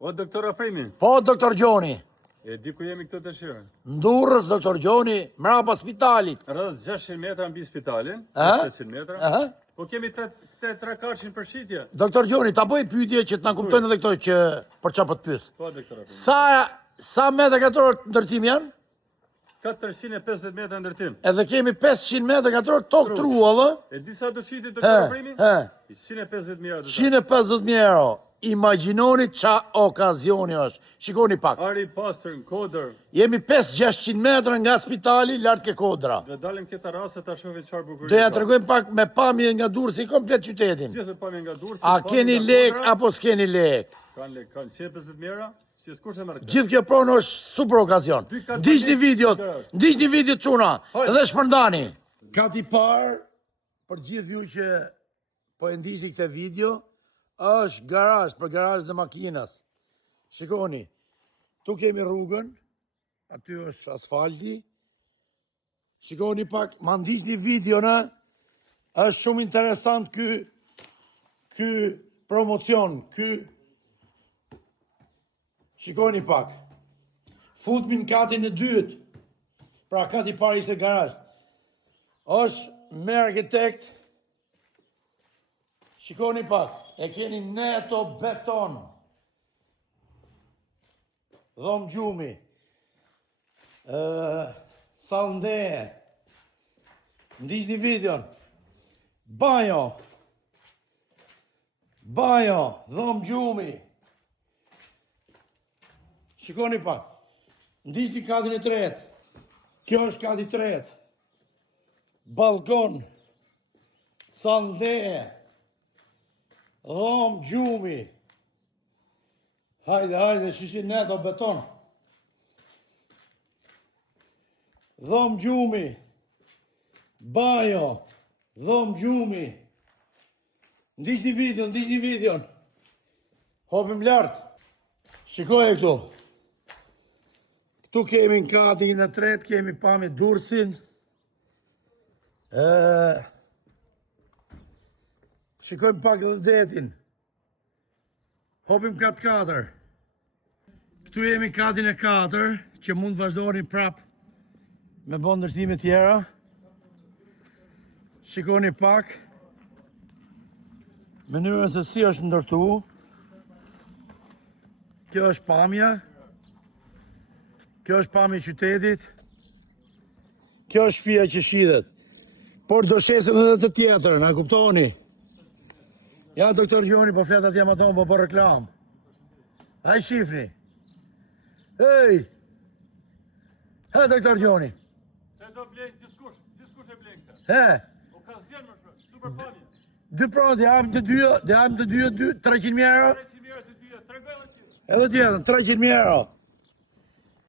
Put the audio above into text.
O, doktor Afrimi, Po, doktor Gjoni. e di ku jemi këtë të shirë. Ndurrës, doktor Gjoni, mrapa spitalit. Rrës 600 metra mbi spitalin, A? 700 metra. Aha. Po kemi 3 karqin për shitje. Doktor Gjoni, ta bëj pyetje që të na kuptojnë edhe këto që për çfarë po të pyes. Po, doktor Afrimi. Sa metra katror ndërtim janë? 450 metra ndërtim. Edhe kemi 500 metra katror tokë truallë. E disa të shiti, doktor Afrimi? 150.000 euro. 150.000 euro. Imagjinoni qa okazioni është. Shikoni pak. Ari Pastër, Kodër. Jemi 5-600 metra nga spitali, lartë ke Kodra. Dhe dalim këta raste ta shohim çfarë bukurie. Do ja tregojmë pak me pamje nga Durrësi komplet qytetin. Gjithë pamje nga Durrësi. A keni lek apo s'keni lek? Kanë lek, kanë 150 euro. Si s'kush e merr këtë. Gjithë kjo pronë është super okazion. Ndiqni videot çuna dhe shpërndani. Kati parë për gjithë ju që po e ndiqni këtë video është garazh për garazh dhe makinas. Shikoni, tu kemi rrugën, aty është asfalti. Shikoni pak, ma ndiqni videon, është shumë interesant ky promocion, Shikoni pak. Futmi në katin e dytë. Pra kati parë ishte garazh. Është me arkitekt. Shikoni pak. E keni neto beton. Dhomë gjumi. Sallëndeje. Ndiqni videon. Bajo. Dhomë gjumi. Shikoni pak, ndiqni katin e tretë. Kjo është kati i tretë. Balkon, sallëndeje, dhomë gjumi. Hajde, shishin neto beton. Dhomë gjumi. Bajo, dhomë gjumi. Ndiqni videon. Hopim lartë. Shikoj e këtu. Këtu kemi në katin e tretë, kemi pami Durrësin. Shikojmë pak edhe detin. Hopim katë 4. Këtu jemi katin e 4, që mund të vazhdojni prap me bon ndërtime tjera. Shikoni pak mënyrën se si është ndërtu. Kjo është pamja. Kjo është pamja e qytetit. Kjo është shtëpia që shidhet. Por do shesim edhe të tjetër, na kuptoni? Ja, doktor Gjoni, po fletat jam ato, po reklam. A i shifni. Hej! He, doktor Gjoni. Se do blen gjithkush e blen këtë. He! Okazion më shumë, super pamje. Dy pronë, dhe jam të dy, 300.000 euro. 300.000 euro të dyja, tregoj edhe tjetër. Edhe tjetër, 300.000 euro.